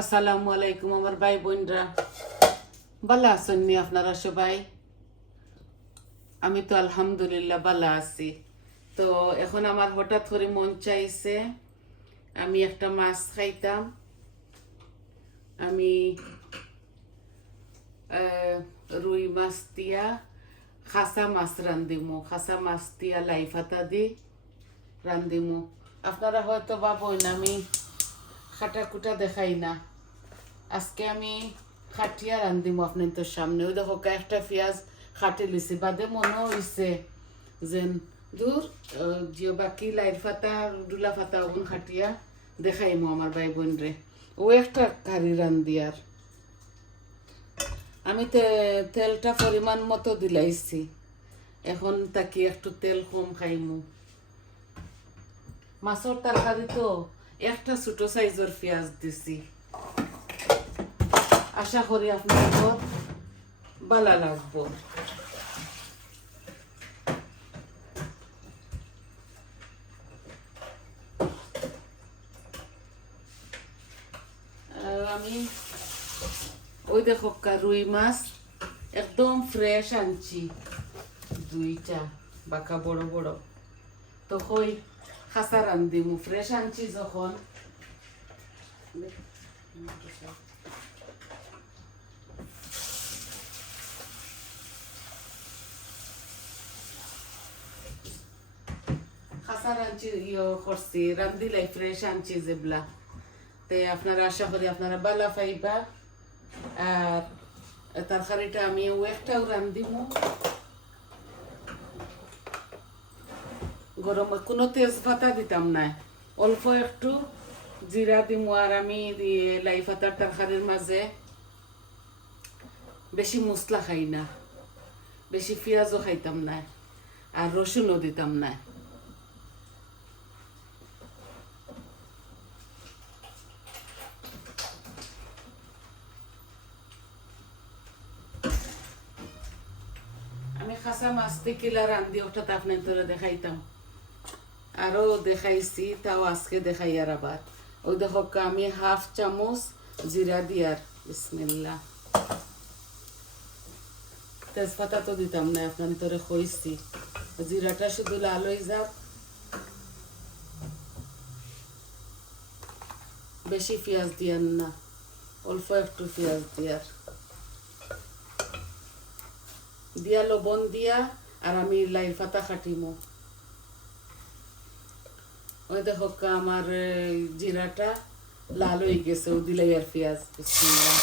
আসসালামু আলাইকুম আমার ভাই বোনরা, ভালো আছেন নি আপনারা সবাই? আমি তো আলহামদুলিল্লাহ ভালো আছি। তো এখন আমার হঠাৎ করে মন চাইছে আমি একটা মাছ খাইতাম। আমি রুই মাছ দিয়া খাসা মাছ রান্ধিমু, খাসা মাছ দিয়া লাই পাতা দি রান্ধিমু। আপনারা হয়তো ভাবেন আমি খাটা কুটা দেখাই না। আজকে আমি খাটিয়া রান্ধিমু আপনাদের সামনে। ওই দেখো একটা পেঁয়াজ খাটে লিছি, বাদে মনে হয়েছে যে দূর জিও বাকি লাইট ফাতা ডুলা ফাতা ওগুন খাটিয়া দেখাইমু আমার ভাই বোন রে। ও একটা কারি রান্ধি। আর আমি তেলটা পরিমাণ মতো দিলাইছি, এখন তাকি একটু তেল কম খাইমু। মাছের তরকারি তো একটা ছোট সাইজের পেঁয়াজ দিছি। আশা করি আপনাদের ভালো লাগবো। আমি ওই দেখো রুই মাছ একদম ফ্রেশ আনছি, দুইটা বাঁকা বড় বড়। তো কই খাসা রান্ধিমু, ফ্রেশ আনছি যখন। খাসা রাঁধছি করছি, রান্ধিলাই ফ্রেশ আনছি যেগুলা। তে আপনারা আশা করি আপনারা বালা পাইবা। আর তরকারিটা আমি একটাও রান্ধিমু। গরম কোনো তেজপাতা দিতাম না, অল্প একটু জিরা দিমু। আর আমি লাই পাতার তরকারির মাঝে বেশি মশলা খাই না, বেশি পেঁয়াজও খাইতাম না, আর রসুনও দিতাম না। আমি খাসা মাছ কিলা রান্ধি ওটা আপনার তোরা দেখাইতাম, আরো দেখাইছি, তাও আজকে দেখাই। আর আবার ওই দেখো আমি হাফ চামচ জিরা দিয়ার, বিসমিল্লাহ। তেজপাতা তো দিতাম না, আপনার তোরে কইছি। জিরাটা শুধু লাল হয়ে যাক, বেশি পেঁয়াজ দিয়ার না, অল্প একটু পেঁয়াজ দিয়া লবণ দিয়া। আর আমি লাই পাতা খাটিমু। ওই দেখো আমার জিরাটা লাল হয়ে গেছে, ও দিলাই আর পেঁয়াজ, বিসমিল্লাহ।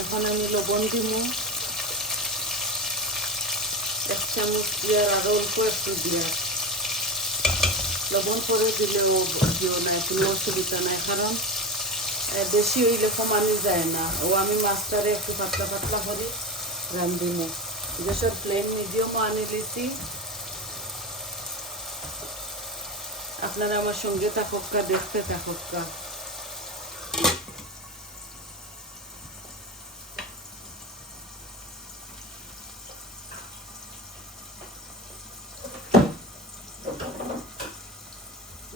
এখন আমি লবণ দিমু, এক চামচ দিয়ে আরো অল্প একটু দিয়া। লবণ পরে দিলেও দিও না, কোনো অসুবিধা নাই, কারণ বেশি হইলে কমানি যায় না। ও আমি মাছটারে একটু পাতলা পাতলা করি রান্ধিমু। গ্যাসের ফ্লেম মিডিয়ামও আনি লিছি। আপনারা আমার সঙ্গে থাকুকা, দেখতে থাকুকা।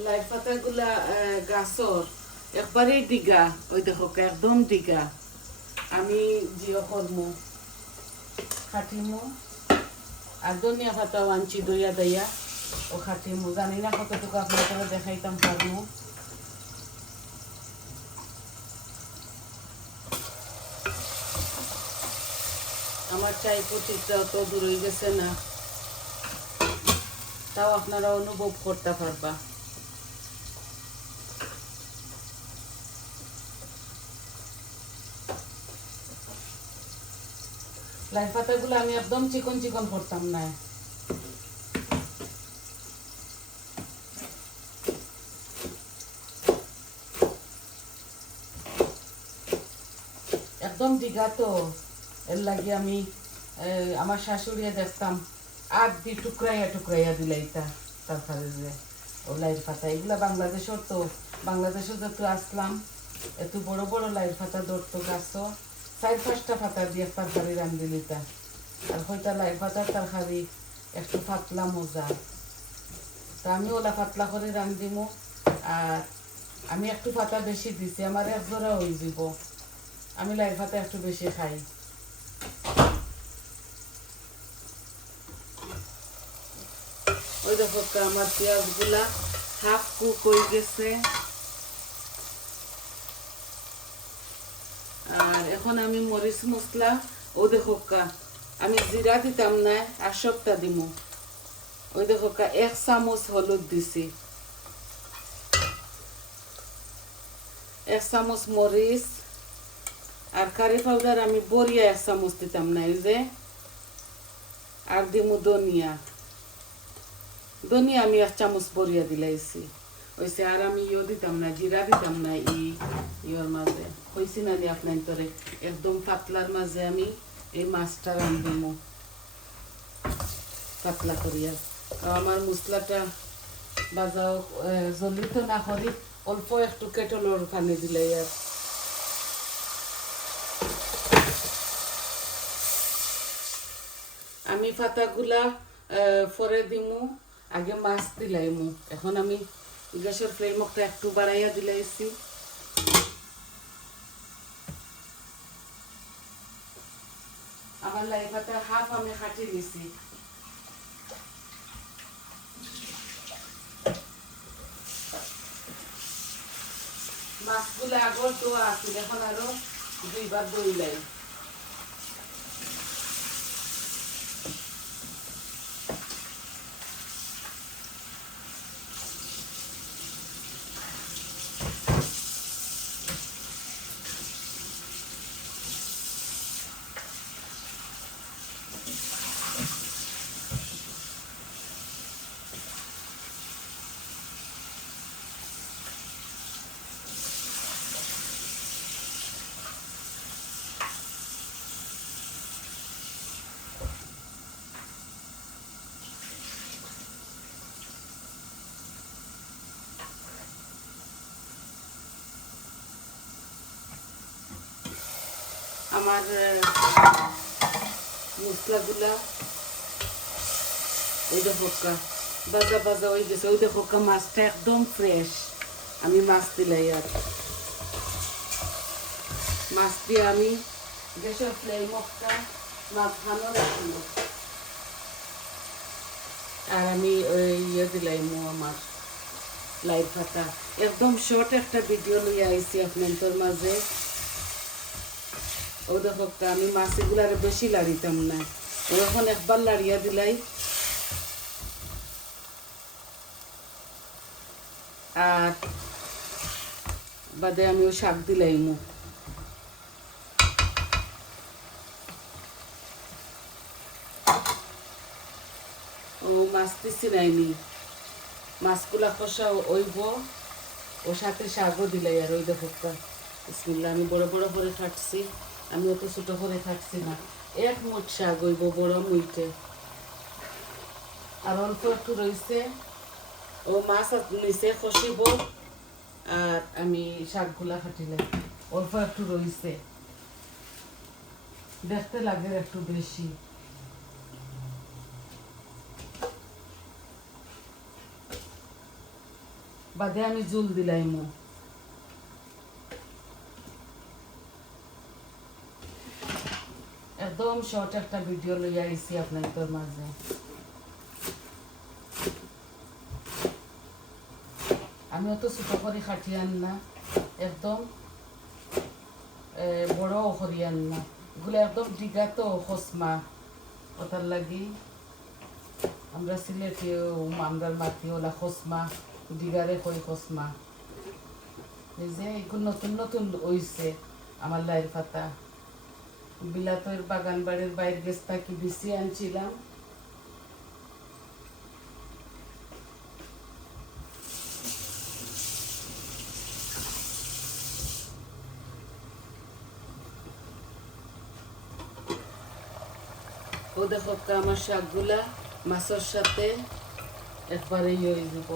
লাই পাতাগুলা গাছর একবারেই ডিগা, ওই দেখো একদম ডিগা। আমি জিও করমু, খাটিমু। আর ধনিয়া পাতাও আনছি দইয়া দইয়া, ও খাটিমু। জানি না কতটুকু আপনার দেখাইতাম পারমু। আমার চাই পচিটাও তো দূর হয়ে গেছে না, তাও আপনারা অনুভব করতে পারবা। লাই পাতাগুলো আমি একদম চিকন চিকন করতাম না, একদম ডিগা। তো এর লাগে আমি আমার শাশুড়িয়ে দেখতাম আর দি টুকরাইয়া টুকরাইয়া দিলাইতা তরকারি। ও লাই পাতা এগুলা বাংলাদেশের তো বাংলাদেশে যত আসলাম এত বড় বড় লাইট ফাতা ধরতো গাছও 4-5টা ফাতা দিয়ে তরকারি রান্ধি লিতা আর হয়তো লাইট ফাতার তরকারি একটু পাতলা মজা তো আমি ওলা পাতলা করে রান্ধিমু আর আমি একটু পাতা বেশি দিছি আমার এক জোড়া হয়ে যাব আমি লাইট ফাতা একটু বেশি খাই ওই দেখো আমার পেঁয়াজগুলা হাফ কুক হয়ে গেছে আর এখন আমি মরিচ মশলা ও দেখো আমি জিরা দিতাম না আর সবটা দিমু ওই দেখো 1 চামচ হলুদ দিছি 1 চামচ মরিচ আর কারি পাউডার আমি বড়িয়া 1 চামচ দিতাম না এই যে আর দিমু ধনিয়া আমি 1 চামচ বড়িয়া দিলাইছি ওইসে আর আমি দিতাম না জিরা দিতাম না ইয়োর মাঝে হয়েছি না নি আপনার তোরে একদম পাতলার মাঝে আমি এই মাছটা রান্ধিমু পাতলা করিয়া আমার মশলাটা বাজাও জলদি তো না করি অল্প একটু কেটলর পানি দিলে আর আমি পাতাগুলা পরে দিমু আগে মাছ দিলাইমু এখন আমি গ্যাসের ফ্লেমটা একটু বাড়াইয়া দিলাইছি আমার লাই পাতা হাফ আমি কাটি নিছি মাছগুলো আগর ধোয়া আছিল এখন আরো 2বার ধুইলাই আমার মশলাগুলা ওই দেখো বাজা বাজা হয়ে গেছে ওই দেখো মাছটা একদম ফ্রেশ আমি মাছ দিলাই আর মাছ দিয়ে আমি গ্যাসের ফ্লেমটা মাঝখানো রাখলো আর আমি ওই দিলাইমু আমার লাইট পাতা একদম শর্ট একটা ভিডিও লইয়া আইছি আপনাদের মাঝে ও দেখো আমি মাছগুলার বেশি লাড়িতাম না এখন একবার লাড়িয়া দিলাই আর বাদে আমি ও শাক দিলাইমু ও মাছ দিছি নাইনি মাছগুলা কষা ওইব ও সাথে শাকও দিলাই আর ওই দেখো বিসমিল্লাহ আমি বড় বড় করে কাটছি আমি অত ছোট করে কাটছি না 1 মুঠ শাক হইব বড় মুইটে আর অল্প একটু রয়েছে ও মাছ নিচে খসিব আর আমি শাকগুলা কাটিলাম অল্প একটু রয়েছে দেখতে লাগে একটু বেশি বাদে আমি জুল দিলাইমু একদম শর্ট একটা ভিডিও লইয়া আইছি আপনাদের মাঝে আমি অত ছোট করে খাটিয়ান না একদম বড় করিয়ান না এগুলো একদম ডিগা তো খসমা ওটার লাগি আমরা সিলেটি আমরা মাটি ওলা খসমা ডিগারে কই খসমা এই যে এগুলো নতুন নতুন হইছে আমার লাইর পাতা বিলাতের বাগান বাড়ির বাইরে গেছটা কি বেশি আনছিলাম ও দেখো আমার শাকগুলা মাছের সাথে একবারে হয়ে যাব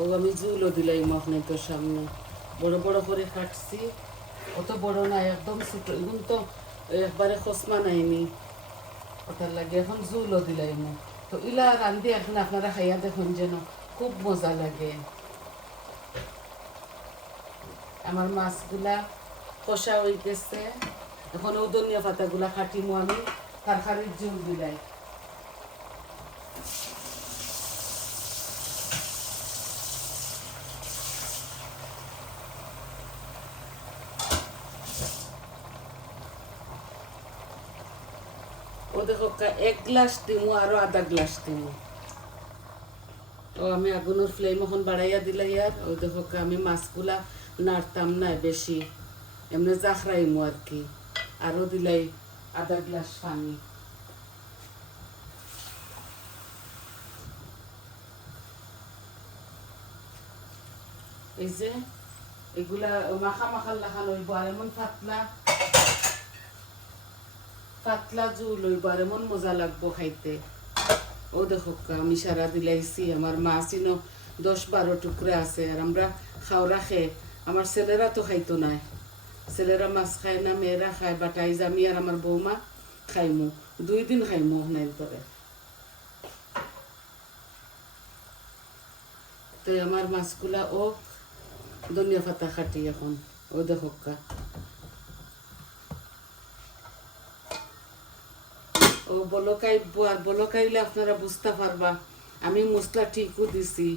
ও আমি জুলও দিলাম আপনার তোর সামনে বড় বড় করে কাটছি অত বড় না একদম ছোট এখন তো একবারে খসমা নাইনি ওটার লাগে এখন জুলও দিলাম তো ইলা রান্ধি এখন আপনারা খাইয়া দেখুন যেন খুব মজা লাগে আমার মাছগুলা কষা হয়ে গেছে এখন ও ধনিয়া পাতাগুলা কাটিমো আমি তরকারির জল দিলাই ও দেখো 1 গ্লাস দিমু আরো আধা গ্লাস দিমু ও আমি আগুনের ফ্লেম এখন বাড়াইয়া দিলাই আর ও দেখো আমি মাছগুলা নাড়তাম না বেশি এমনি জাখরাইমু আর কি আরো দিলাই আধা গ্লাস পানি এই যে এগুলা মাখা মাখা লাখান হইব আর এমন পাতলা পাতলা জুল হইব আর এমন মজা লাগবো খাইতে ও দেখো আমি সারা দিলাইছি আমার মাছইনো 10-12 টুকরা আছে আর আমরা খাওয়া খেয়ে আমার ছেলেরা তো খাইতো না ছেলেরা মাছ খায় না মেয়েরা খায় বাটাইজ আমি আর আমার বৌমা খাইমু 2 দিন খাইমু নাই করে তো আমার মাছগুলা ও ধনিয়া পাতা খাটি এখন ও দেখো ও বলকাইলে আপনারা বুঝতে পারবা আমি মশলা ঠিকও দিছি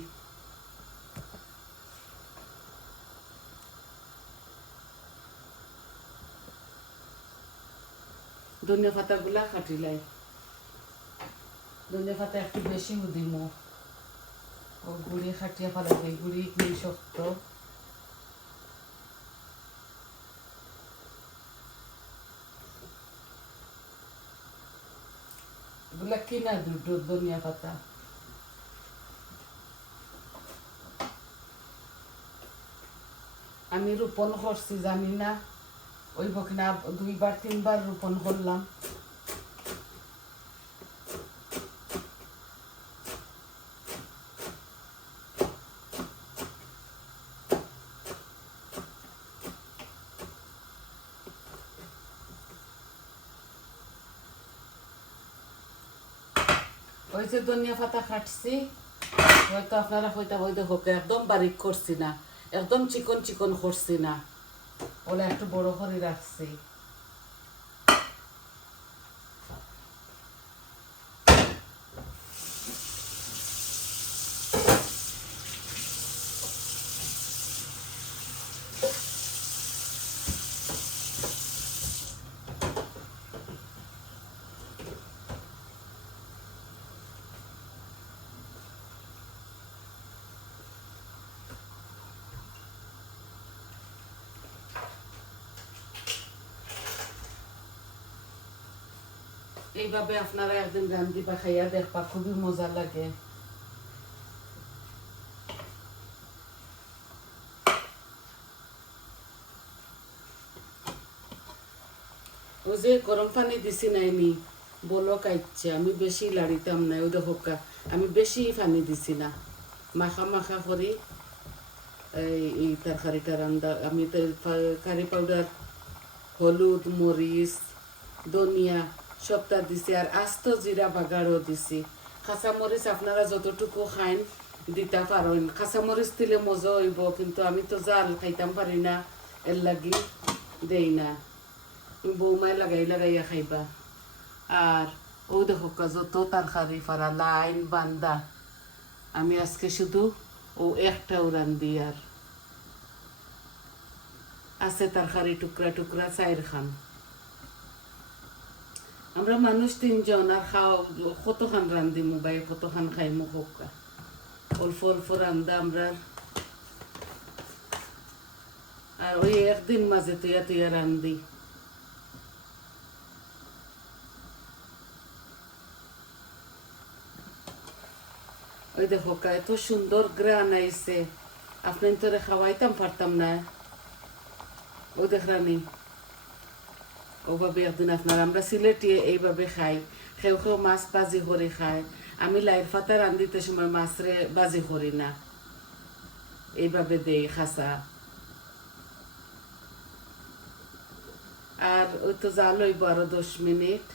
ধনিয়া পাতাগুলা কাটিলাই ধনিয়া পাতা একটু বেশি দিম ও গুড়ি খাটিয়া ফেলা যায় গুড়ি কি শক্ত এগুলা কিনা দুটো ধনিয়া পাতা আমি রোপণ করছি জানি না ওই বকিনা 2-3 বার রোপণ করলাম ওই যে ধনিয়া পাতা কাটছি হয়তো আপনারা হয়তো ওই দেখো একদম বারিক করছি না একদম চিকন চিকন করছি না ওলা একটু বড় করে রাখছি এইভাবে আপনারা একদিন রান্ধিবা খাইয়া দেখবা খুবই মজা লাগে ওই যে গরম পানি দিছি নাইনি বলক আইচ্ছে আমি বেশি লাড়িতাম না ওই দেখো আমি বেশি পানি দিছি না মাখা মাখা করি এই তরকারিটা রান্না আমি কারি পাউডার হলুদ মরিচ ধনিয়া সবটা দিছি আর আস্ত জিরা বাগারও দিছি কাঁচামরিচ আপনারা যতটুকু খাইন দিতে পারেন কাঁচামরিচ দিলে মজা হইব কিন্তু আমি তো জাল খাইতাম পারি না এর লাগি দেই না বৌমায় লাগাইয়া খাইবা আর ও দেখো যত তরকারি ফারা লাইন বান্দা আমি আজকে শুধু ও একটাও রান্ধি আর আছে তরকারি টুকরা টুকরা 4 খান আমরা মানুষ 3 জন আর খাও কতখান রান্ধিমু বাই কতখান খাইমু হোকা অল্প অল্প রান্ধা আমরা আর ওই একদিন মাঝে তুইয়া রান্ধি ওই দেখো এত সুন্দর গ্রান আইছে আপনার তোরে খাওয়াইতাম পারতাম না ও দেখরানি ওভাবে একদিন আপনার আমরা সিলেটি এইভাবে খাই কেউ কেউ মাছ বাজি করে খায় আমি লাইর পাতা রান্ধিতে সময় মাছরে বাজি করি না এইভাবে দেই খাসা। আর ওই তো জাল হইব আরো 10 মিনিট।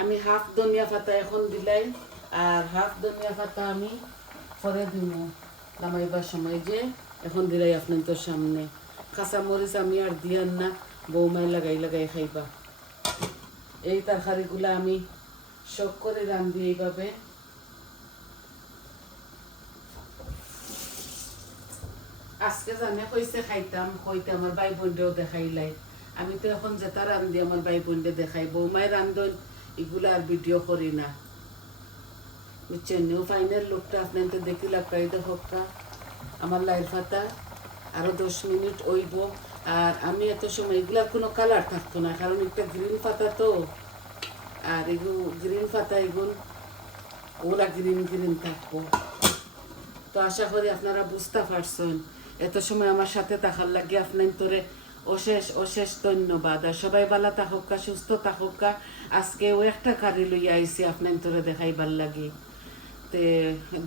আমি হাফ ধনিয়া পাতা এখন দিলাই, আর হাফ ধনিয়া পাতা আমি পরে দিব নামাইবার সময়, যে এখন দিলাই আপনার তোর সামনে। কাঁচা মরিচ আমি আর দিয়ান না, বৌমাই লাগাই লাগাই খাইবা। এই তরকারিগুলো আমি শখ করে রান্ধি এইভাবে। আজকে জানে কইছে খাইতাম, কইতে আমার ভাই বোনটাও দেখাইলাই। আমি তো এখন যেটা রান্ধি আমার ভাই বোনটা দেখাই, বৌমাই রান্ধন এগুলো আর ভিডিও করি না, বুঝছেন। নিউ ফাইনাল লুকটা আপনার তো দেখি লাগাই দেখা আমার লাইল পাতা আরো 10 মিনিট ওইব। আর আমি এত সময় এগুলার কোনো কালার থাকতো না, কারণ একটা গ্রিন পাতা তো, আর এগুলো গ্রিন পাতা, এগুলো ওরা গ্রিন গ্রিন থাকবো। তো আশা করি আপনারা বুঝতে পারছেন। এত সময় আমার সাথে থাকার লাগে আপনার তোরে অশেষ অশেষ ধন্যবাদ। আর সবাই ভালো থাকুকা, সুস্থ থাকুকা। আজকে ও একটা কারি লইয়া আইসি আপনার তোরে দেখাইবার লাগি। তে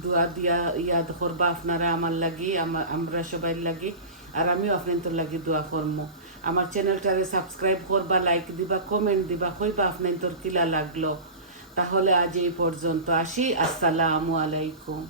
দোয়া দিয়া ইয়াদ করবা আপনারা আমার লাগি, আমরা সবাই লাগি। আর আমিও আপনার তোর লাগি দোয়া করবো। আমার চ্যানেলটারে সাবস্ক্রাইব করবা, লাইক দিবা, কমেন্ট দিবা, কইবা আপনার তোর কিলা লাগলো। তাহলে আজ এই পর্যন্ত আসি। আসসালামু আলাইকুম।